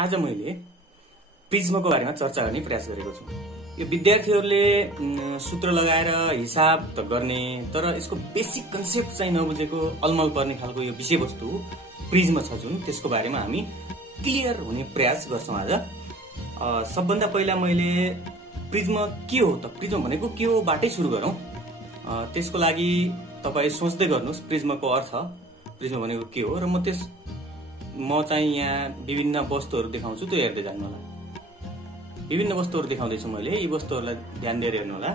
आज मैले प्रिज्मको बारेमा चर्चा गर्ने प्रयास गरेको छु। यो विद्यार्थीहरूले सूत्र लगाएर हिसाब त गर्ने, तर यसको बेसिक कन्सेप्ट चाहिँ नबुझेको अलमल पर्ने खालको यो विषयवस्तु प्रिज्म छ जुन, त्यसको बारेमा हामी क्लियर हुने प्रयास गर्छौं आज। सबभन्दा पहिला मैले प्रिज्म के हो त, प्रिज्म भनेको के हो बाटै सुरु गरौं। त्यसको लागि तपाई सोच्दै गर्नुस् प्रिज्मको अर्थ, प्रिज्म भनेको के हो, र म चाहिँ यहाँ विभिन्न वस्तुहरू देखाउँछु, त्यो हेर्दै जानु होला। विभिन्न वस्तुहरू देखाउँदैछु मैले, यी वस्तुहरूलाई ध्यान दिएर हेर्नु होला।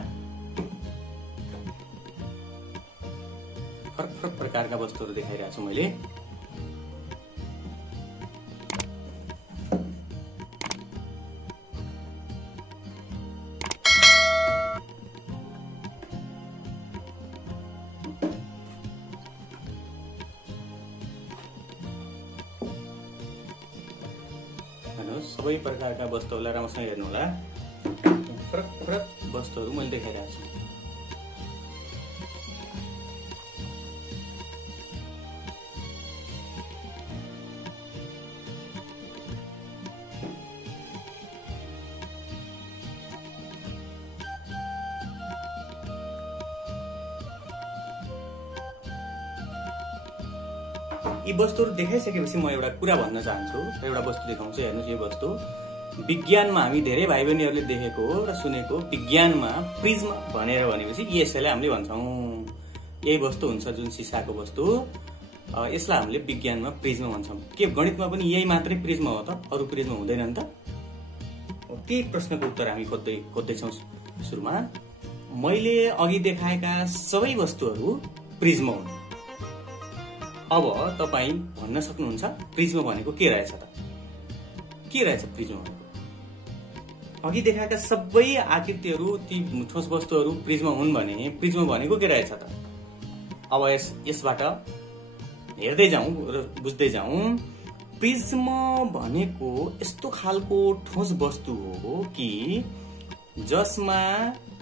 फरक फरक प्रकारका वस्तुहरू देखाइरहेको छु मैले। सबै प्रकारका वस्तुहरूलाई राम्रोसँग हेर्नु होला। फरक फरक वस्तुहरू मैले देखाइरहेको छु। यी वस्तुहरू देखाइसकेपछि म एउटा कुरा भन्न चाहन्छु, एउटा वस्तु देखाउँछु। हेर्नुस्, यो वस्तु विज्ञानमा हामी धेरै भाइ बहिनीहरूले देखेको र सुनेको, विज्ञानमा प्रिज्म भनेर भनेपछि यसैलाई हामीले भन्छौं। यही वस्तु हुन्छ जुन सिसाको वस्तु, यसलाई हामीले विज्ञानमा प्रिज्म भन्छौं। के गणितमा पनि यही मात्रै प्रिज्म हो त, अरू प्रिज्म हुँदैन नि त? त्यही प्रश्नको उत्तर हामी खोज्दैछौं। सुरुमा मैले अघि देखाएका सबै वस्तुहरू प्रिज्म हुन्। अब तपाई भन्न सक्नुहुन्छ प्रिज्म भनेको के रहेछ त? के रहेछ प्रिज्म भनेको? अघि देखाएका सबै आकृतिहरू, ती ठोस वस्तुहरू प्रिज्म हुन् भने प्रिज्म भनेको के रहेछ त? अब यसबाट हेर्दै जाउँ र बुझ्दै जाउँ। प्रिज्म भनेको यस्तो खालको ठोस वस्तु हो कि जसमा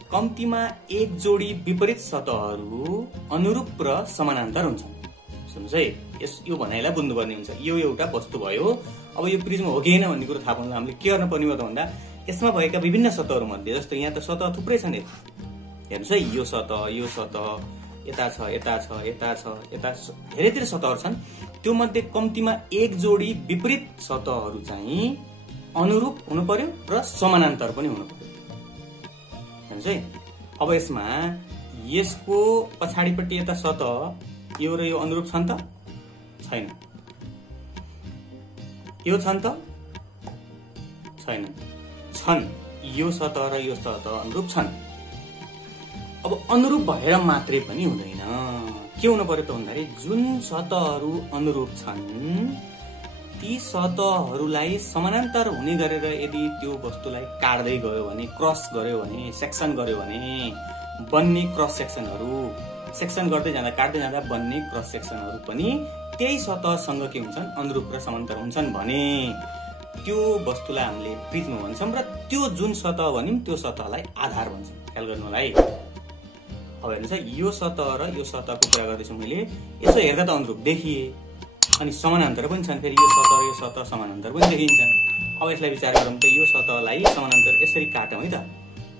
कम्तीमा एक जोडी विपरीत सतहहरू अनुरूप र समानान्तर हुन्छन्। सुन्नुस् है, यो भनाइलाई बुझ्नुपर्ने हुन्छ। यो एउटा वस्तु भयो। अब यो प्रिज्म हो कि होइन भन्ने कुरो थाहा पाउनु हामीले के गर्न पर्ने हो त भन्दा, यसमा भएका विभिन्न सतहहरू मध्ये, जस्तो यहाँ त सतह थुप्रै छन्। हेर्नुहोस् है, यो सतह, यता छ, यता छ, यता छ, यता धेरैतिर सतहहरू छन्। त्यो मध्ये कम्तीमा एक जोडी विपरीत सतहहरू चाहिँ अनुरूप हुनु पर्यो र समानान्तर पनि हुनु पर्यो। हेर्नुहोस् है, अब यसमा यसको पछाडिपट्टि यता सतह, यो र यो अनुरूप छन् त? छैन। यो छन् त? छैन। छन्। यो सतह र यो सतह अनुरूप छन्। अब अनुरूप भएर मात्रै पनि हुँदैन। के हुनु पर्यो त भन्दाखेरि, जुन सतहहरू अनुरूप छन् ती सतहहरूलाई समानान्तर हुने गरेर यदि त्यो वस्तुलाई काट्दै गयो भने, क्रस गर्यो भने, सेक्सन गर्यो भने बन्ने क्रस सेक्सनहरू, सेक्सन गर्दै जाँदा, काट्दै जाँदा बन्ने क्रस सेक्सनहरू पनि त्यही सतहसँग के हुन्छन्, अनुरूप र समानान्तर हुन्छन् भने त्यो वस्तुलाई हामीले प्रिज्म भन्छौं। र त्यो जुन सतह भनिम त्यो सतहलाई आधार भन्छौं। ख्याल गर्नु होला है। अब हेर्नुहोस् है, यो सतह र यो सतहको कुरा गर्दैछु मैले। यसो हेर्दा त अनुरूप देखिए, अनि समानान्तर पनि छन्। फेरि यो सतह र यो सतह समानान्तर पनि देखिन्छन्। अब यसलाई विचार गरौँ त, यो सतहलाई समानान्तर यसरी काटौँ है त।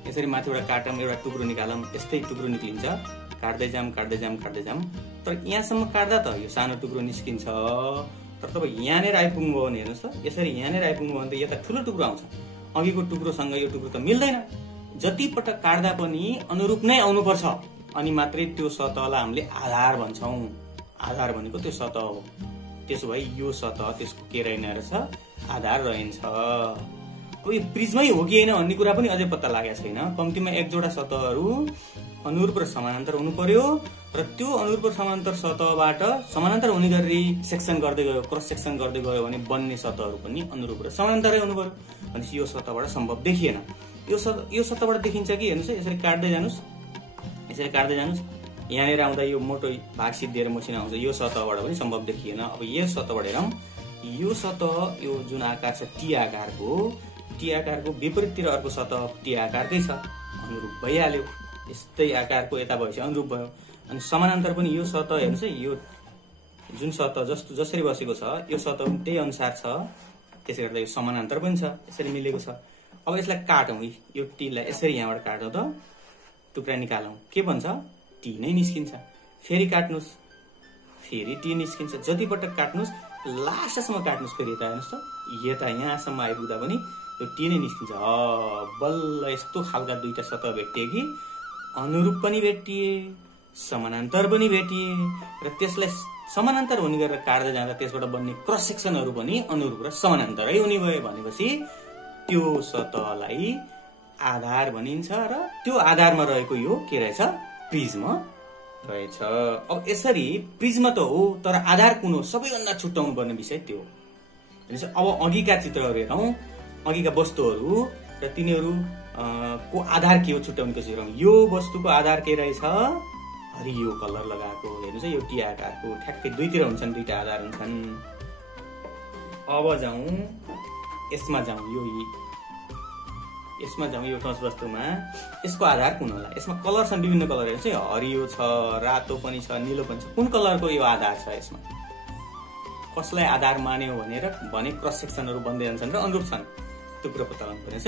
यसरी माथिबाट काटौँ, एउटा टुक्रो निकालौँ, यस्तै टुक्रो निक्लिन्छ। काट्दै जाम, काट्दै जाम, काट्दै जाम, तर यहाँसम्म काट्दा त यो सानो टुक्रो निस्किन्छ। तर तपाईँ यहाँनिर आइपुग्नु भयो भने हेर्नुहोस् त, यसरी यहाँनिर आइपुग्नु भयो भने त यता ठुलो टुक्रो आउँछ। अघिको टुक्रोसँग यो टुक्रो त मिल्दैन। जति पटक काट्दा पनि अनुरूप नै आउनुपर्छ, अनि मात्रै त्यो सतहलाई हामीले आधार भन्छौं। आधार भनेको त्यो सतह हो। त्यसो भए यो सतह त्यसको के रहेन रहेछ, आधार रहन्छ। अब यो प्रिज्मै हो कि होइन भन्ने कुरा पनि अझै पत्ता लागेको छैन। कम्तीमा एक जोडा सतहहरू अनुरूप र समानान्तर हुनु पर्यो, र त्यो अनुरूप र समानान्तर सतहबाट समानान्तर हुने गरी सेक्सन गर्दै गयो, क्रस सेक्सन गर्दै गयो भने बन्ने सतहहरू पनि अनुरूप र समानान्तरै हुनु पर्यो। भनेपछि यो सतहबाट सम्भव देखिएन। यो सतहबाट देखिन्छ कि? हेर्नुहोस् है, यसरी काट्दै जानुस्, यसरी काट्दै जानुस्, यहाँनिर आउँदा यो मोटो भाग सिद्धिएर मसिनो आउँछ। यो सतहबाट पनि सम्भव देखिएन। अब यो सतहबाट हेरौँ, यो सतह, यो जुन आकार छ टी आकारको, टी आकारको विपरीततिर अर्को सतह टी आकारकै छ, अनुरूप भइहाल्यो। यस्तै आकारको यता भएपछि अनुरूप भयो। अनि समानान्तर पनि यो सतह हेर्नुहोस् है, यो जुन सतह जसरी बसेको छ यो सतह त्यही अनुसार छ, त्यसै गर्दा यो समानान्तर पनि छ, यसरी मिलेको छ। अब यसलाई काटौँ, यो टीलाई यसरी यहाँबाट काटौँ त, टुक्रा निकालौँ, के भन्छ? टी नै निस्किन्छ। फेरि काट्नुस्, फेरि टी निस्किन्छ। जति पटक काट्नुस्, लास्टसम्म काट्नुस्, फेरि यता हेर्नुहोस् त, यता यहाँसम्म आइपुग्दा पनि यो टी नै निस्किन्छ। बल्ल यस्तो खालका दुईटा सतह भेटिए कि अनुरूप पनि भेटिए, समानान्तर पनि भेटिए, र त्यसलाई समानान्तर हुने गरेर काट्दै जाँदा त्यसबाट बन्ने क्रस सेक्सनहरू पनि अनुरूप र समानान्तरै हुने भयो भनेपछि त्यो सतहलाई आधार भनिन्छ र त्यो आधारमा रहेको यो के रहेछ? प्रिज्म रहेछ। अब यसरी प्रिज्म त हो, तर आधार कुन हो सबैभन्दा छुट्याउनु पर्ने विषय त्यो हो। अब अघिका चित्रहरू हेरौँ, अघिका वस्तुहरू र तिनीहरू को आधार के हो छुट्याउने कोसिस गरौँ। यो वस्तुको आधार के रहेछ? हरियो कलर लगाएको, हेर्नुहोस् है, यो टी आकारको ठ्याक्कै दुईतिर हुन्छन्, दुईटा आधार हुन्छन्। अब जाउँ यसमा जाउँ, यसमा जाउँ, यो ठोस वस्तुमा यसको आधार कुन होला? यसमा कलर छन्, विभिन्न कलरहरू चाहिँ हरियो छ, रातो पनि छ, निलो पनि छ। कुन कलरको यो आधार छ? यसमा कसलाई आधार मान्यो भने क्रस सेक्सनहरू बन्दै जान्छन् र अनुरूप छन्, त्यो कुरो पत्ता लगाउनु पर्ने छ।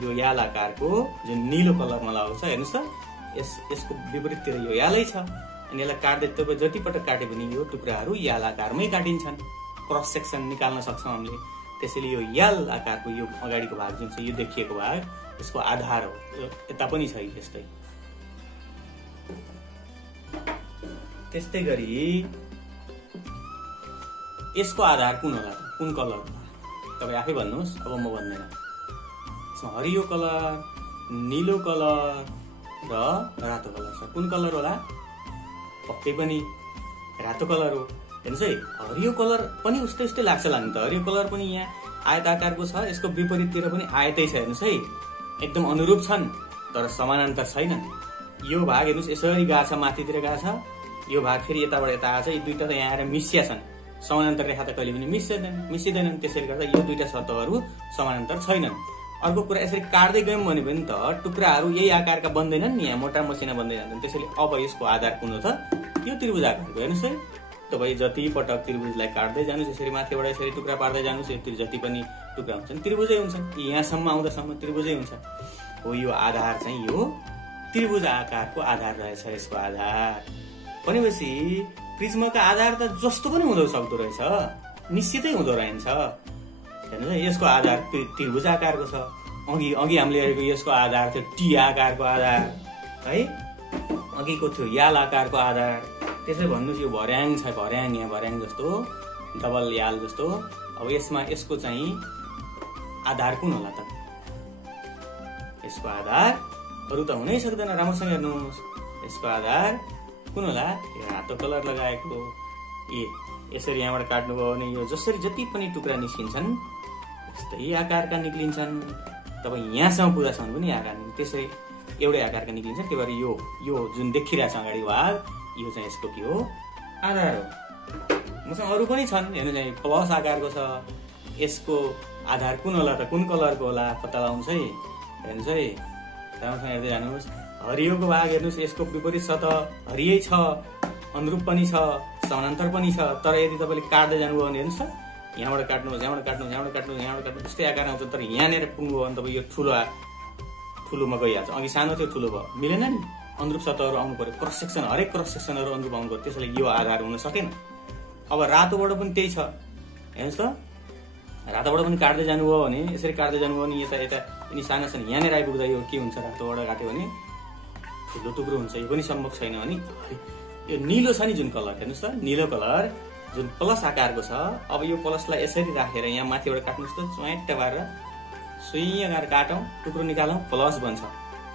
यो याल आकारको जुन निलो कलरमा लगाएको छ, हेर्नुहोस् त, यसको विपरीततिर यो यालै छ, अनि यसलाई काट्दै तपाईँ जति पटक काटे पनि यो टुक्राहरू याल आकारमै काटिन्छन्। क्रस सेक्सन निकाल्न सक्छौँ हामीले। त्यसैले यो याल आकारको यो अगाडिको भाग जुन छ, यो देखिएको भाग यसको आधार हो। यता पनि छ त्यस्तै। त्यस्तै गरी यसको आधार कुन होला? कुन कलर होला? तपाईँ आफै भन्नुहोस्, अब म भन्दैन। यसमा हरियो कलर, निलो कलर र रातो कलर छ। कुन कलर होला? पक्कै पनि रातो कलर हो। हेर्नुहोस् है, हरियो कलर पनि उस्तै उस्तै लाग्छ लाग्नु त। हरियो कलर पनि यहाँ आयत आकारको छ, यसको विपरीततिर पनि आयतै छ। हेर्नुहोस् है, एकदम अनुरूप छन् तर समानान्तर छैनन्। यो भाग हेर्नुहोस् यसरी गएको छ, माथितिर गएको छ, यो भाग फेरि यताबाट यता आएको छ। यी दुईटा त यहाँ आएर मिसिया छन्। समानान्तर रेखा त कहिले पनि मिसिँदैनन्। त्यसैले गर्दा यो दुईटा सतहहरू समानान्तर छैनन्। अर्को कुरा, यसरी काट्दै गयौँ भने पनि त टुक्राहरू यही आकारका बन्दैनन् नि, यहाँ मोटा मसिना बन्दै जान्छन्। त्यसैले अब यसको आधार कुन हो त? यो त्रिभुज आकारको। हेर्नुहोस् है, तपाईँ जति पटक त्रिभुजलाई काट्दै जानुहोस्, यसरी माथिबाट यसरी टुक्रा पार्दै जानुहोस्, यो जति पनि टुक्रा हुन्छन् त्रिभुजै हुन्छन्। यहाँसम्म आउँदासम्म त्रिभुजै हुन्छ। हो, यो आधार चाहिँ यो त्रिभुज आकारको आधार रहेछ। यसको आधार भनेपछि प्रिज्मका आधार त जस्तो पनि हुँदो सक्दो रहेछ, निश्चितै हुँदो रहन्छ। हेर्नुहोस् है, यसको आधार त्रिभुज आकारको छ। अघि हामीले हेरेको यसको आधार थियो टी आकारको आधार है, अघिको थियो याल आकारको आधार। त्यसै भन्नुहोस् यो भर्याङ छ, भर्याङ यहाँ भर्याङ जस्तो, डबल याल जस्तो। अब यसमा यसको चाहिँ आधार कुन होला त? यसको आधार अरू त हुनै सक्दैन। राम्रोसँग हेर्नुहोस्, यसको आधार कुन होला? रातो कलर लगाएको। यसरी यहाँबाट काट्नुभयो भने यो जसरी जति पनि टुक्रा निस्किन्छन् यस्तै आकारका निक्लिन्छन्। तपाईँ यहाँसम्म पुग्दासम्म पनि आकार त्यसै एउटै आकारका निक्लिन्छ। त्यही भएर यो जुन देखिरहेछ अगाडि भाग, यो चाहिँ यसको के हो? आधार हो। मसँग अरू पनि छन्, हेर्नु चाहिँ प्लस आकारको छ। यसको आधार कुन होला त? कुन कलरको होला? पत्ता लगाउनुहोस् है। हेर्नुहोस् है, राम्रोसँग हेर्दै जानुहोस्। हरियोको भाग हेर्नुहोस्, यसको विपरीत सतह हरियै छ, अनुरूप पनि छ, समानान्तर पनि छ। तर यदि तपाईँले काट्दै जानुभयो भने हेर्नुहोस् त, यहाँबाट काट्नुहोस्, यहाँबाट काट्नुहोस्, यहाँबाट काट्नुहोस्, यहाँबाट काट्नुहोस्, त्यस्तै आकार आउँछ। तर यहाँनिर पुग्नुभयो भने तपाईँ यो ठुलोमा गइहाल्छ। अघि सानो थियो, ठुलो भयो, मिलेन नि। अनुरूप सतहहरू आउनु पर्यो, क्रस सेक्सन, हरेक क्रस सेक्सनहरू अनुरूप आउनु पर्यो। त्यसैले यो आधार हुन सकेन। अब रातोबाट पनि त्यही छ। हेर्नुहोस् त, रातोबाट पनि काट्दै जानुभयो भने, यसरी काट्दै जानुभयो भने यता यता यिनी साना सानो यहाँनिर आइपुग्दा यो के हुन्छ? रातोबाट काट्यो भने ठुलो टुक्रो हुन्छ। यो पनि सम्भव छैन भने यो निलो छ नि जुन कलर, हेर्नुहोस् त, निलो कलर जुन प्लस आकारको छ। अब यो प्लसलाई यसरी राखेर यहाँ माथिबाट काट्नुहोस् त, च्वाइट्ट पारेर सुई गरेर काटौँ, टुक्रो निकालौँ, प्लस बन्छ।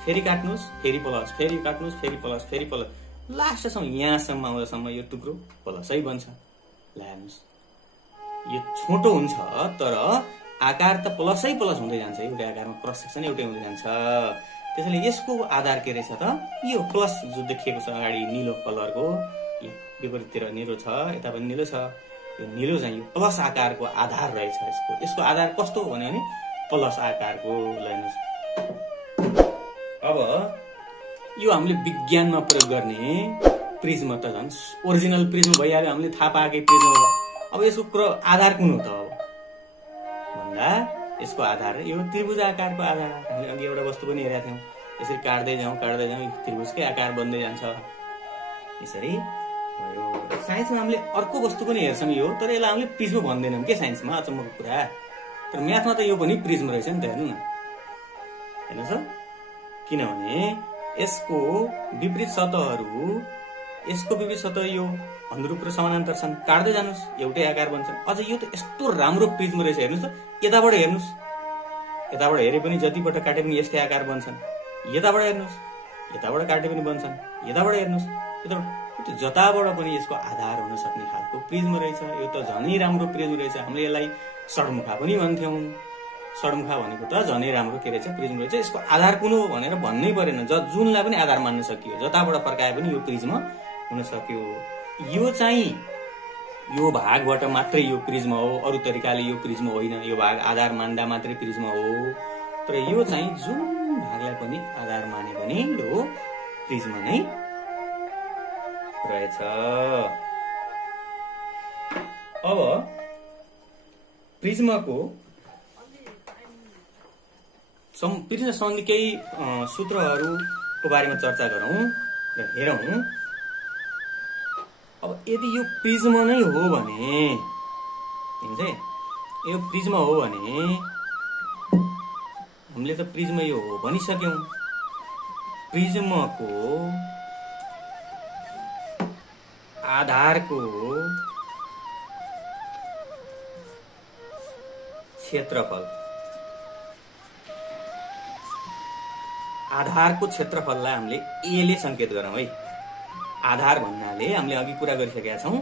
फेरि काट्नुहोस्, फेरि प्लस, फेरि काट्नुहोस्, फेरि प्लस, फेरि प्लस, लास्टसम्म यहाँसम्म आउँदासम्म यो टुक्रो प्लसै बन्छ। ल हेर्नुहोस्, यो छोटो हुन्छ तर आकार त प्लसै प्लस हुँदै जान्छ। एउटै आकारमा क्रस सेक्सन एउटै हुँदै जान्छ। त्यसैले यसको आधार के रहेछ त? यो प्लस जो देखिएको छ अगाडि निलो कलरको, विपरीततिर निलो छ, यता पनि निलो छ। यो निलो चाहिँ यो प्लस आकारको आधार रहेछ। यसको आधार कस्तो हो भने प्लस आकारको। हेर्नुहोस्, अब यो हामीले विज्ञानमा प्रयोग गर्ने प्रिज्म त झन् ओरिजिनल प्रिज्म भइहाल्यो, हामीले थाहा पाएकै प्रिज्म हो। अब यसको आधार कुन हो त? अब भन्दा यसको आधार यो त्रिभुज आकारको आधार। हामीले अघि एउटा वस्तु पनि हेरेका थियौँ, यसरी काट्दै जाउँ यो त्रिभुजकै आकार बन्दै जान्छ। यसरी भयो। साइन्समा हामीले अर्को वस्तु पनि हेर्छौँ यो, तर यसलाई हामीले प्रिज्म भन्दैनौँ के साइन्समा, अचम्मको कुरा। तर म्याथमा त यो पनि प्रिज्म रहेछ नि त, हेर्नु न, हेर्नुहोस्, किनभने यसको विपरीत सतहहरू, यसको विपरीत सतह यो अनुरूप र समानान्तर छन्, काट्दै जानुस् एउटै आकार बन्छन्। अझ यो त यस्तो राम्रो प्रिज्म रहेछ, हेर्नुहोस् त, यताबाट हेर्नुहोस्, यताबाट हेरे पनि जतिपल्ट काटे पनि यस्तै आकार बन्छन्, यताबाट हेर्नुहोस्, यताबाट काटे पनि बन्छन्, यताबाट हेर्नुहोस्, जताबाट पनि यसको आधार हुन सक्ने खालको प्रिज्म रहेछ। यो त झनै राम्रो प्रिज्म रहेछ। हामीले यसलाई षड्मुखा पनि भन्थ्यौँ। षड्मुखा भनेको त झनै राम्रो के रहेछ, प्रिज्म रहेछ। यसको आधार कुन हो भनेर भन्नै परेन, जुनलाई पनि आधार मान्न सकियो, जताबाट फर्काए पनि यो प्रिज्म हुन सक्यो। यो चाहिँ यो भागबाट मात्रै यो प्रिज्म हो, अरू तरिकाले यो प्रिज्म होइन। यो भाग आधार मान्दा मात्रै प्रिज्म हो, तर यो चाहिँ जुन भागलाई पनि आधार माने पनि यो प्रिज्म नै रहेछ। अब प्रिज्मको प्रिज्म सम्बन्धी केही सूत्रहरूको बारेमा चर्चा गरौँ र हेरौँ। अब यदि यो प्रिज्म नै हो भने, यो प्रिज्म हो भने हामीले त प्रिज्म यो हो भनिसक्यौँ। प्रिज्मको आधारको क्षेत्रफल, आधारको क्षेत्रफललाई हामीले ए ले संकेत गरौँ है। आधार भन्नाले हामीले अघि कुरा गरिसकेका छौँ,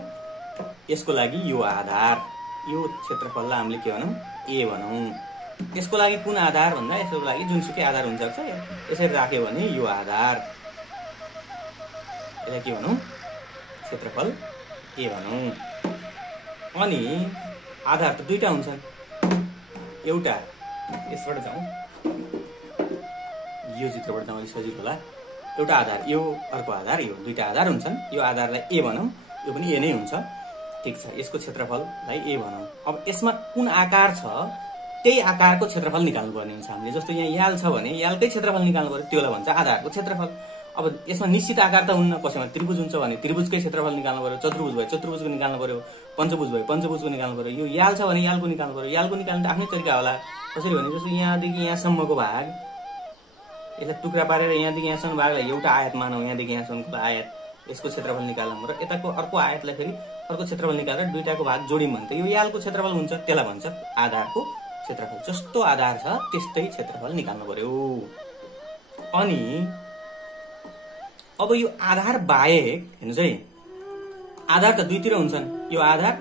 यसको लागि यो आधार, यो क्षेत्रफललाई हामीले के भनौँ, ए भनौँ। यसको लागि कुन आधार भन्दा यसको लागि जुनसुकै आधार हुन सक्छ, यसरी राख्यो भने यो आधार, यसलाई के भनौँ, क्षेत्रफल ए भनौँ। अनि आधार त दुईटा हुन्छन्, एउटा यसबाट जाउँ, यो चित्रबाट जाउँ अलिक सजिलो होला। एउटा आधार यो, अर्को आधार यो, दुईटा आधार हुन्छन्। यो आधारलाई ए भनौँ, यो पनि ए नै हुन्छ, ठिक छ। यसको क्षेत्रफललाई ए भनौँ। अब यसमा कुन आकार छ त्यही आकारको क्षेत्रफल निकाल्नु पर्ने हुन्छ हामीले। जस्तो यहाँ याल छ भने यालकै क्षेत्रफल निकाल्नु पर्यो, त्यसलाई भन्छ आधारको क्षेत्रफल। अब यसमा निश्चित आकार त हुन्न, कसैमा त्रिभुज हुन्छ भने त्रिभुजकै क्षेत्रफल निकाल्नु पर्यो, चतुर्भुज भयो चतुर्भुजको निकाल्नु पर्यो, पञ्चभुज भयो पञ्चभुजको निकाल्नु पर्यो। यो याल छ भने यालको निकाल्नु पर्यो, यालको निकाल्नु त आफ्नै तरिका होला। कसरी भने जस्तो यहाँदेखि यहाँसम्मको भाग, यसलाई टुक्रा पारेर यहाँदेखि यहाँसम्म भागलाई एउटा आयत मानौँ, यहाँदेखि यहाँसम्मको आयत, यसको क्षेत्रफल निकाल्नु र यताको अर्को आयतलाई फेरि अर्को क्षेत्रफल निकालेर दुईटाको भाग जोड्यौँ भने त यो यालको क्षेत्रफल हुन्छ, त्यसलाई भन्छ आधारको क्षेत्रफल। जस्तो आधार छ त्यस्तै क्षेत्रफल निकाल्नु पर्यो। अनि अब यो आधार बाहेक हेर्नुहोस् है, आधार त दुईतिर हुन्छन्, यो आधार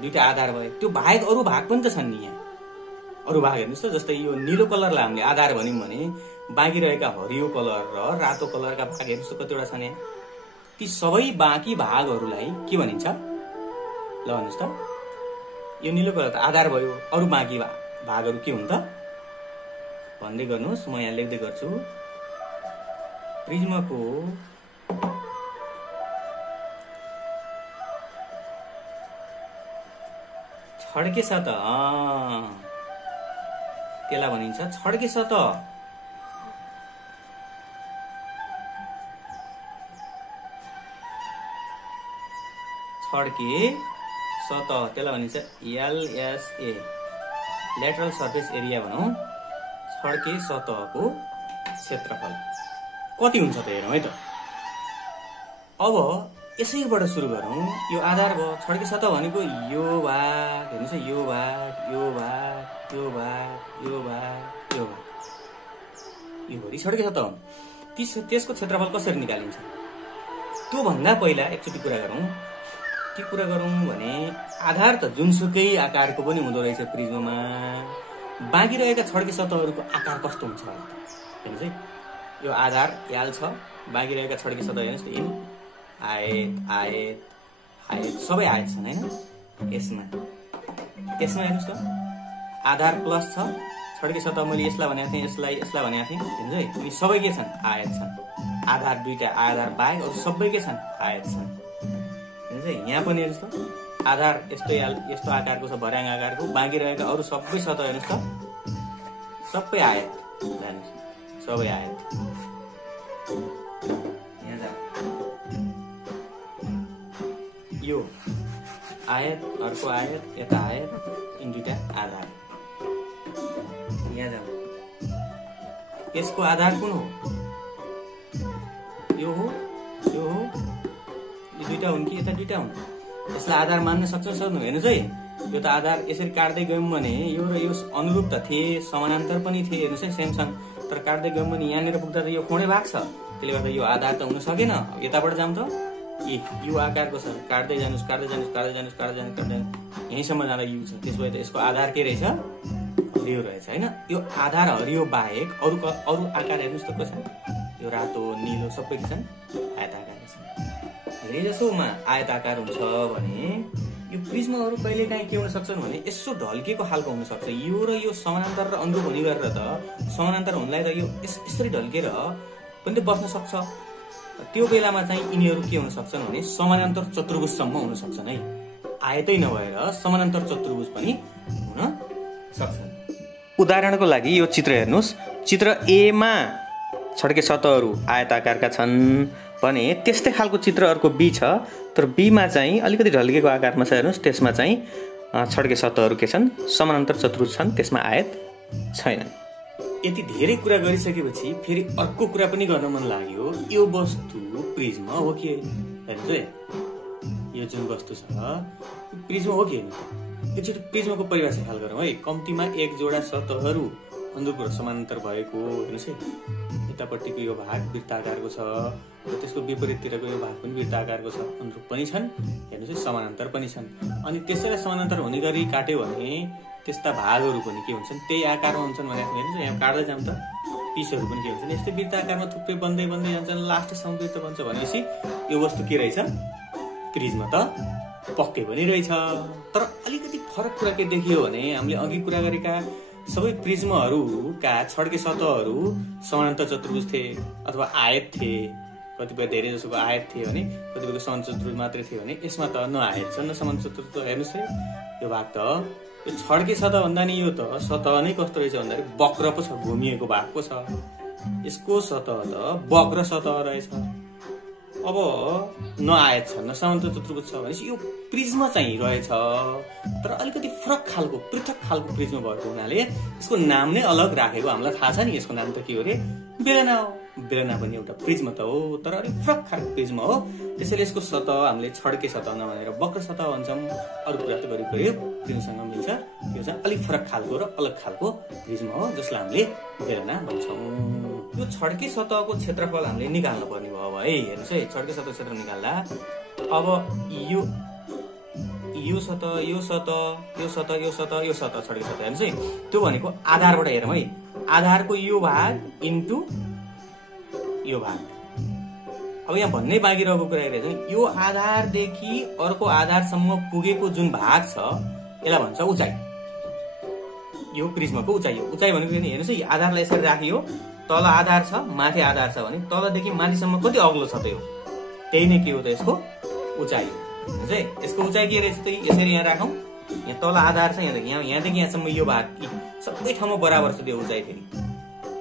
दुईटा आधार भयो, त्यो बाहेक अरू भाग पनि त छन् नि। यहाँ अरू भाग हेर्नुहोस् त, जस्तै यो निलो कलरलाई हामीले आधार भन्यौँ भने बाँकी रहेका हरियो कलर र रातो कलरका भाग हेर्नुहोस् त कतिवटा छन् यहाँ। ती सबै बाँकी भागहरूलाई के भनिन्छ, ल भन्नुहोस् त। यो निलो कलर त आधार भयो, अरू बाँकी भागहरू के हुन् त भन्दै गर्नुहोस्, म यहाँ लेख्दै गर्छु। प्रिज्मको छड्के सतह, त्यसलाई भनिन्छ छड्के सतह। छड्के सतह त्यसलाई भनिन्छ एलएसए, लेटरल सर्फेस एरिया भनौँ। छड्के सतहको क्षेत्रफल कति हुन्छ त हेरौँ है त। अब यसैबाट सुरु गरौँ। यो आधार भयो, छड्के सतह भनेको यो भाग हेर्नुहोस्, यो भाग, यो भाग, यो भाग, यो भाग, यो भाग, यो भरि छड्के सतह हो। त्यसको क्षेत्रफल कसरी निकालिन्छ त्यो भन्दा पहिला एकचोटि कुरा गरौँ। के कुरा गरौँ भने आधार त जुनसुकै आकारको पनि हुँदो रहेछ प्रिज्ममा, बाँकी रहेका छड्के सतहहरूको आकार कस्तो हुन्छ हेर्नुहोस् है। यो आधार याल छ, बाँकी रहेका छड्के सतह हेर्नुहोस् त, आयत आयत आयत सबै आयत छन् होइन। यसमा हेर्नुहोस् त, आधार प्लस छ, छड्के सतह मैले यसलाई भनेको थिएँ, यसलाई भनेको थिएँ हेर्नुहोस् है। अनि सबै के छन्, आयत छन्। आधार दुईटा, आधार बाहेक अरू सबै के छन्, आयत छन् हेर्नुहोस् है। यहाँ पनि हेर्नुहोस् त, आधार यस्तो आकारको छ, भर्याङ आकारको। बाँकी रहेका अरू सबै सतह हेर्नुहोस् त, सबै आयत। जानुहोस्, सबै आयत। यहाँ जाऊ, यो आयत, अर्को आयत, यता आयत, यिन दुईटा आधार। यहाँ जाऊ, यसको आधार कुन हो? यो हो, यो हो, यो दुईटा हुन् कि यता दुईटा हुन्? यसलाई आधार मान्न सक्छ सक्नु? हेर्नुहोस् है, यो त आधार यसरी काट्दै गयौँ भने यो र यो अनुरूप त थिए, समानान्तर पनि थिए। हेर्नुहोस् है, सेमसँग। तर काट्दै गयौँ भने यहाँनिर पुग्दा त यो खोँडै भाग छ, त्यसले गर्दा यो आधार त हुन सकेन। यताबाट जाउँ त, यो आकारको छ, काट्दै जानुहोस्, काट्दै जानुहोस्, काट्दै जानुहोस्, काट्दै जानुहोस्, काट्दै जानुहोस्, यहीँसम्म जाँदा यु छ। त्यसो भए त यसको आधार के रहेछ? हरियो रहेछ होइन। यो आधार हरियो बाहेक अरू आकार हेर्नुहोस् त को छ? यो रातो, निलो सबै के छन्? आयताकार छन्। धेरै जसोमा आयताकार हुन्छ भने यो प्रिज्महरू कहिले काहीँ के हुन सक्छन् भने यसो ढल्केको खालको हुन सक्छ। यो र यो समानान्तर र अनुरूप हुने गरेर त समानान्तर हुनलाई त यो यसरी ढल्केर पनि त बस्न सक्छ। त्यो बेलामा चाहिँ यिनीहरू के हुन सक्छन् भने समानान्तर चतुर्भुजसम्म हुन सक्छन् है। आयतै नभएर समानान्तर चतुर्भुज पनि हुन सक्छन्। उदाहरणको लागि यो चित्र हेर्नुहोस्। चित्र ए मा छड्के सतहहरू आयताकारका छन् भने त्यस्तै खालको चित्र अर्को बी छ, तर बीमा चाहिँ अलिकति ढल्केको आकारमा छ। हेर्नुहोस्, त्यसमा चाहिँ छड्के सतहहरू के छन्? समानान्तर चतुर्भुज छन्, त्यसमा आयत छैन। यति धेरै कुरा गरिसकेपछि फेरि अर्को कुरा पनि गर्न मन लाग्यो। यो वस्तु प्रिज्म हो कि? हेर्नुहोस् है, यो जुन वस्तु छ प्रिज्म हो कि? एकचोटि प्रिज्मको परिभाषा ख्याल गरौँ है। कम्तीमा एक जोडा सतहहरू अनुरूप र समानान्तर भएको। हेर्नुहोस् है, यतापट्टिको यो भाग वृत्ताकारको छ र त्यसको विपरीततिरको यो भाग पनि वृत्ताकारको छ, अनुरूप पनि छन्। हेर्नुहोस् है, समानान्तर पनि छन्। अनि त्यसैलाई समानान्तर हुने गरी काट्यो भने त्यस्ता भागहरू पनि के हुन्छन्? त्यही आकारमा हुन्छन् भनेको। हेर्नुहोस् यहाँ काट्दै जाऊँ त, पिसहरू पनि के हुन्छन्? यस्तै वृत्ताकारमा थुप्रै बन्दै बन्दै जान्छन्, लास्टसम्म वृत्त बन्छ। भनेपछि यो वस्तु के रहेछ? प्रिज्म त पक्कै पनि रहेछ। तर अलिकति फरक कुरा के देखियो भने हामीले अघि कुरा गरेका सबै प्रिज्महरूका छड्के सतहहरू समानान्तर चतुर्भुज थिए अथवा आयत थिए। कतिपय धेरै जसोको आयत थिए भने कतिपयको समानान्तर चतुर्भुज मात्रै थियो भने यसमा त न आयत छ न समानान्तर चतुर्भुज। हेर्नुहोस् है, यो भाग त यो छड्के सतह भन्दा नि यो त सतह नै कस्तो रहेछ भन्दाखेरि वक्र पो छ, घुमिएको भाग पो छ। यसको सतह त वक्र सतह रहेछ। अब न आयत छ न समानान्तर चतुर्भुज छ भनेपछि यो प्रिज्म चाहिँ रहेछ, तर अलिकति फरक खालको पृथक खालको प्रिज्म भएको हुनाले यसको नाम नै अलग राखेको हामीलाई थाहा छ नि। यसको नाम त के हो रे? बेलना हो। बेलना पनि एउटा प्रिज्म त हो, तर अलिक फरक खालको प्रिज्म हो। त्यसैले यसको सतह हामीले छड्के सतह नभनेर वक्र सतह भन्छौँ। अरू कुरा त करिब करिब प्रिज्मसँग मिल्छ। यो चाहिँ अलिक फरक खालको र अलग खालको प्रिज्म हो, जसलाई हामीले बेलना भन्छौँ। यो छड्के सतहको क्षेत्रफल हामीले निकाल्नु पर्ने भयो है। हेर्नुहोस् है, छड्के सतह क्षेत्र निकाल्दा अब यो सतह, यो सतह, यो सतह, यो सतह, यो सतह छड्के सतह। हेर्नुहोस् है, त्यो भनेको आधारबाट हेरौँ है। आधारको यो भाग इन्टु यो भाग। अब यहाँ भन्नै बाँकी रहेको कुरा हेरेछ नि, यो आधारदेखि अर्को आधारसम्म पुगेको जुन भाग छ यसलाई भन्छ उचाइ। यो प्रिज्मको उचाइ हो। उचाइ भनेको हेर्नुहोस् है, आधारलाई यसरी राखियो, तल आधार छ माथि आधार छ भने तलदेखि माथिसम्म कति अग्लो छ त यो? त्यही नै के हो त यसको उचाइ हो। हेर्नुहोस् है, यसको उचाइ के रहेछ त? यसरी यहाँ राखौँ, यहाँ तल आधार छ, यहाँदेखि यहाँसम्म यो भाग सबै ठाउँमा बराबर छ त्यो उचाइ। फेरि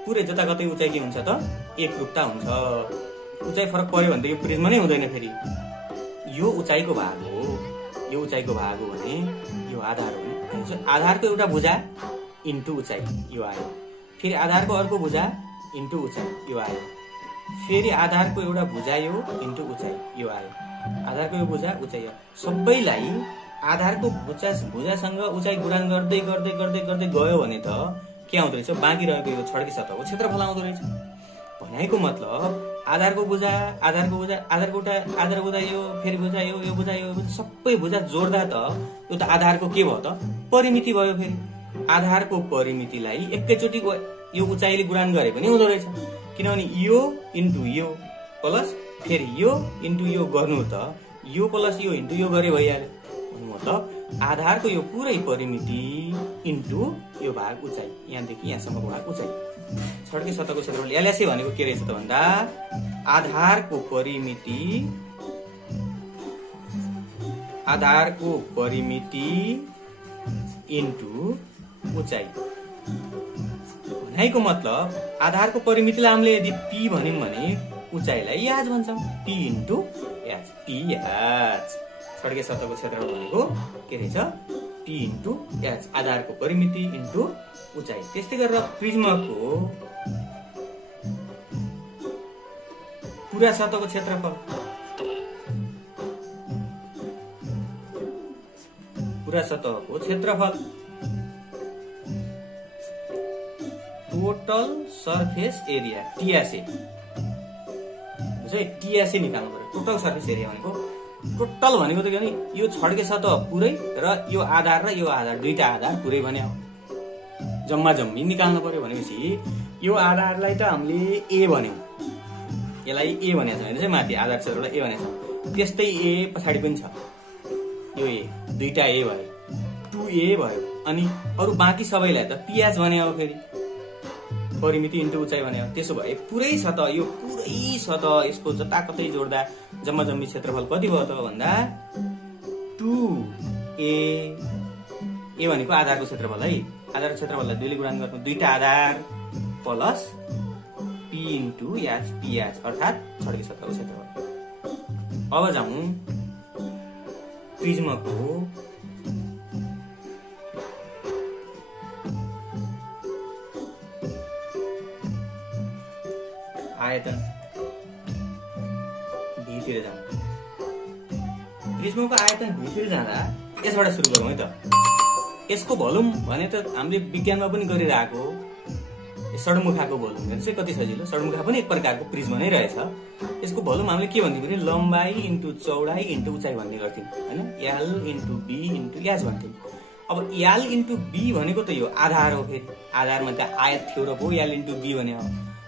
पुरै जताकतै उचाइ के हुन्छ त? एकरूपता हुन्छ। उचाइ फरक पर्यो भने त यो प्रिज्म नै हुँदैन। फेरि यो उचाइको भाग हो, यो उचाइको भाग हो भने यो आधार हो। आधारको एउटा भुजा इन्टु उचाइ यो आयो, फेरि आधारको अर्को भुजा इन्टु उचाइ यो आयो, फेरि आधारको एउटा भुजा यो इन्टु उचाइ यो आयो, आधारको यो भुजा उचाइ। सबैलाई आधारको भुजासँग उचाइ गुणन गर्दै गर्दै गर्दै गर्दै गयो भने त के आउँदो रहेछ? बाँकी रहेको यो छड्के सतहको क्षेत्रफल आउँदो रहेछ। भनेको मतलब आधारको भुजा, आधारको भुजा, आधारको भुजा यो, फेरि भुजा यो, यो भुजा यो, सबै भुजा जोड्दा त यो त आधारको के भयो त? परिमिति भयो। फेरि आधारको परिमितिलाई एकैचोटि यो उचाइले गुणन गरे पनि हुँदो रहेछ, किनभने यो इन्टु यो प्लस फेरि यो इन्टु यो गर्नु त यो प्लस यो इन्टु यो गरे भइहाल्यो। मतलब आधारको यो पुरै परिमिति इन्टु यो भाग उचाइ, यहाँदेखि यहाँसम्मको भाग उचाइ। छड्के सतहको क्षेत्रफल एलएसए भनेको के रहेछ त भन्दा आधारको परिमिति आधारको परिमिति इन्टु उचाइ। भनाइको मतलब आधारको परिमितिलाई हामीले यदि पी भन्यौं भने उचाइलाई याज भन्छौं। पी इन्टु याज, पी याज। छड्के सतहको क्षेत्रफल भनेको के रहेछ? पी इन्टु याज, आधारको परिमिति इन्टु उचाइ। त्यस्तै गरेर प्रिज्मको पूरा सतहको क्षेत्रफल, पूरा सतहको क्षेत्रफल, total surface area TSA. TSA निकाल्नु पर्यो। टोटल सर्फेस एरिया भनेको, टोटल भनेको त के भने यो छड्के सतह पुरै र यो आधार दुईटा आधार पुरै भने हो। जम्मा जम्मी निकाल्नु पर्यो भनेपछि यो आधारलाई त हामीले ए भन्यौं, यसलाई ए भनेको छ भने चाहिँ माथि आधार क्षेत्रफललाई ए भनेको छ। त्यस्तै ए पछाडि पनि छ, यो ए दुईटा ए भयो, 2a भयो। अनि अरु बाँकी सबैलाई त पियाज भने हो, फेरि परिमिति इन्टु उचाइ भने हो। त्यसो भए पुरै सतह, यो पुरै सतह यसको जताकतै जोड्दा जम्मा जम्मी क्षेत्रफल कति भयो त भन्दा 2a। ए भनेको आधारको क्षेत्रफल है। आधारको क्षेत्रफललाई 2 ले गुणन गर्नु, दुईटा आधार प्लस पी इन्टु याज, पियाज अर्थात छड्के सतहको क्षेत्रफल। अब जाउँ प्रिज्मको आयतन भीतिर जाउँ। प्रिज्मको आयतन भीतिर जाँदा यसबाट सुरु गरौँ है त। यसको भोल्युम भने त हामीले विज्ञानमा पनि गरिरहेको षड्मुखाको भोल्युम चाहिँ कति सजिलो। षड्मुखा पनि एक प्रकारको प्रिज्म नै रहेछ। यसको भोल्युम हामीले के भन्थ्यौँ भने लम्बाई इन्टु चौडाई इन्टु उचाइ भन्ने गर्थ्यौँ हैन। एल इन्टु बी इन्टु याज भन्थ्यौँ। अब एल इन्टु बी भनेको त यो आधार हो। फेरि आधारमा त आयत थियो र पो एल इन्टु बी भने हो।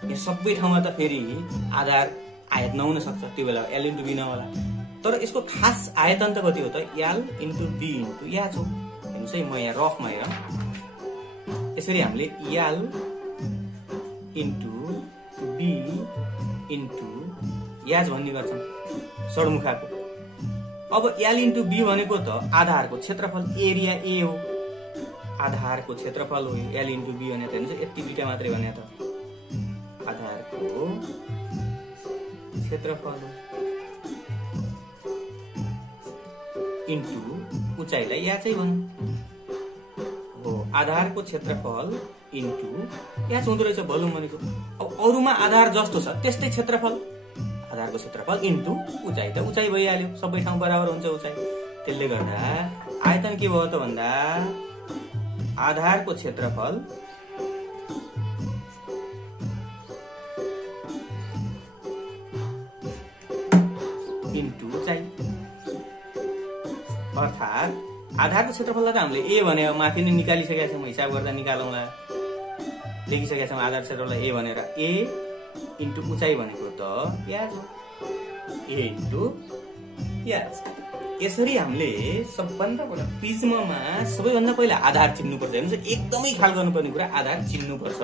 यहाँ सबै ठाउँमा त फेरि आधार आयत नहुन सक्छ, त्यो बेला एल इन्टु बी नहोला। तर यसको खास आयतन त कति हो त? एल इन्टु बी इन्टु याज हो। हेर्नुहोस् है, म यहाँ रफमा हेर, यसरी हामीले एल इन्टु बी इन्टु याज भन्ने गर्छौँ षड्मुखाको। अब एल इन्टु बी भनेको त आधारको क्षेत्रफल एरिया ए हो। आधारको क्षेत्रफल हो एल इन्टु बी भने। हेर्नुहोस् यति दुईटा मात्रै भने त आधारको क्षेत्रफल इन्टु उचाइलाई याचै भनौँ हो। आधारको क्षेत्रफल इन्टु याच हुँदो रहेछ भोल्युम भनेको। अब अरूमा आधार जस्तो छ त्यस्तै क्षेत्रफल, आधारको क्षेत्रफल इन्टु उचाइ त उचाइ भइहाल्यो। सबै ठाउँ बराबर हुन्छ उचाइ। त्यसले गर्दा आयतन के भयो त भन्दा आधारको क्षेत्रफल इन्टु उचाइ। अर्थात आधारको क्षेत्रफललाई त हामीले ए भने माथि नै निकालिसकेका छौँ, हिसाब गर्दा निकालौँला, लेखिसकेका छौँ। आधार क्षेत्रफललाई ए भनेर ए इन्टु उचाइ भनेको त याज हो, ए इन्टु याज। यसरी हामीले सबभन्दा पहिला प्रिज्ममा सबैभन्दा पहिला आधार चिन्नुपर्छ। हेर्नुहोस् एकदमै ख्याल गर्नुपर्ने कुरा आधार चिन्नुपर्छ।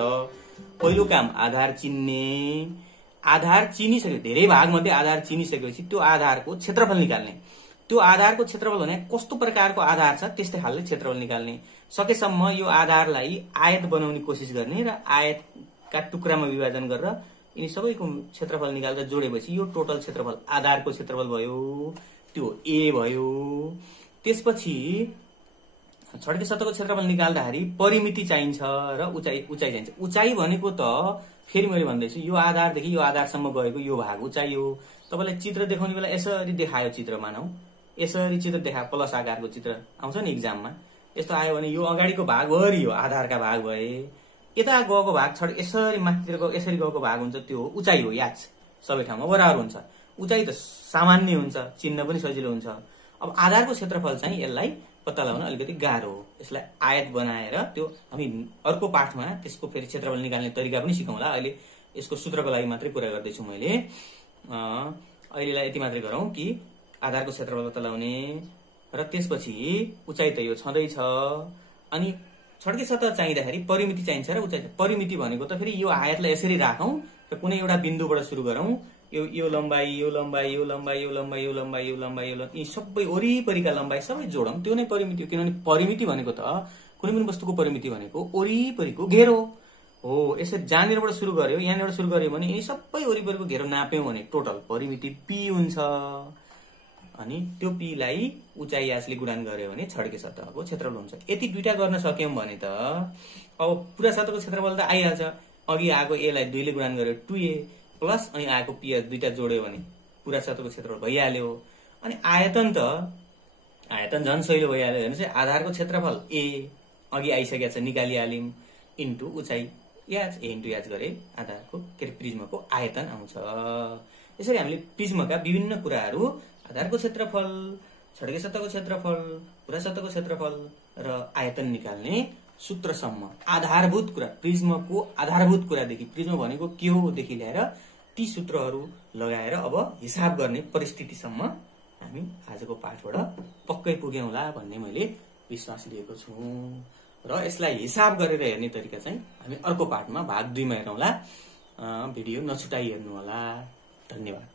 पहिलो काम आधार चिन्ने। आधार चिनिसक्यो, धेरै भागमध्ये आधार चिनिसकेपछि त्यो आधारको क्षेत्रफल निकाल्ने। त्यो आधारको क्षेत्रफल भने कस्तो प्रकारको आधार छ त्यस्तै खालले क्षेत्रफल निकाल्ने। सकेसम्म यो आधारलाई आयत बनाउने कोसिस गर्ने र आयतका टुक्रामा विभाजन गरेर यिनी सबैको क्षेत्रफल निकाल्दा जोडेपछि यो टोटल क्षेत्रफल आधारको क्षेत्रफल भयो, त्यो ए भयो। त्यसपछि छड्के सतहको क्षेत्रफल निकाल्दाखेरि परिमिति चाहिन्छ र उचाइ चाहिन्छ। उचाइ भनेको त फेरि मैले भन्दैछु यो आधारदेखि यो आधारसम्म गएको यो भाग उचाइ हो। तपाईलाई चित्र देखाउने बेला यसरी देखायो चित्र, मानौ यसरी चित्र देखायो, प्लस आकारको चित्र आउँछ नि एक्जाममा। यस्तो आयो भने यो अगाडिको भाग भरि हो आधारका भाग भए, यता गएको भाग छड यसरी माथितिर यसरी गएको भाग हुन्छ त्यो उचाइ हो। याच सबै ठाउँमा बराबर हुन्छ। उचाइ त सामान्य हुन्छ, चिन्न पनि सजिलो हुन्छ। अब आधारको क्षेत्रफल चाहिँ यसलाई पत्ता लगाउन अलिकति गाह्रो हो। यसलाई आयत बनाएर त्यो हामी अर्को पाठमा त्यसको फेरि क्षेत्रफल निकाल्ने तरिका पनि सिकौँला। अहिले यसको सूत्रको लागि मात्रै कुरा गर्दैछु मैले। अहिलेलाई यति मात्रै गरौँ कि आधारको क्षेत्रफल पत्ता लगाउने र त्यसपछि उचाइ त यो छँदैछ। अनि छड्के सतह चाहिँदाखेरि परिमिति चाहिन्छ र उचाइ। परिमिति भनेको त फेरि यो आयतलाई यसरी राखौँ र कुनै एउटा बिन्दुबाट सुरु गरौँ, यो लम्बाई यो लम्बाई यो लम्बाई यो लम्बाई यो लम्बाई यो लम्बाई यो यी सबै वरिपरिका लम्बाई सबै जोडौँ, त्यो नै परिमिति हो। किनभने परिमिति भनेको त कुनै पनि वस्तुको परिमिति भनेको वरिपरिको घेरो हो। यसरी जहाँनिरबाट सुरु गर्यो यहाँनिरबाट सुरु गर्यो भने यी सबै वरिपरिको घेरो नाप्यौँ भने टोटल परिमिति पी हुन्छ। अनि त्यो पी लाई उचाइ यासले गुणन गर्यो भने छड्के सतहको क्षेत्रफल हुन्छ। यति दुईटा गर्न सक्यौं भने त अब पुरा सतहको क्षेत्रफल त आइहाल्छ। अघि आएको ए लाई 2 ले गुणन गर्यो 2a प्लस अनि आएको पी दुईटा जोड्यो भने पुरा सतहको क्षेत्रफल भइहाल्यो। अनि आयतन झन् सहिलो भइहाल्यो भने चाहिँ आधारको क्षेत्रफल ए अघि आइसकेको छ निकालिहाल्यौं इन्टु उचाइ याच ए इन्टु याच गरे आधारको प्रिज्मको आयतन आउँछ। यसरी हामीले प्रिज्मका विभिन्न कुराहरू आधारको क्षेत्रफल, छड्के सतहको क्षेत्रफल, पुरा सतहको क्षेत्रफल र आयतन निकाल्ने सूत्रसम्म आधारभूत कुरा, प्रिज्मको आधारभूत कुरादेखि प्रिज्म भनेको के हो देखि ल्याएर ती सूत्रहरू लगाएर अब हिसाब गर्ने परिस्थितिसम्म हामी आजको पाठबाट पक्कै पुग्यौंला भन्ने मैले विश्वास लिएको छु। र यसलाई हिसाब गरेर हेर्ने तरिका चाहिँ हामी अर्को पाठमा भाग 2 मा हेरौँला। भिडियो नछुटाई हेर्नु होला। धन्यवाद।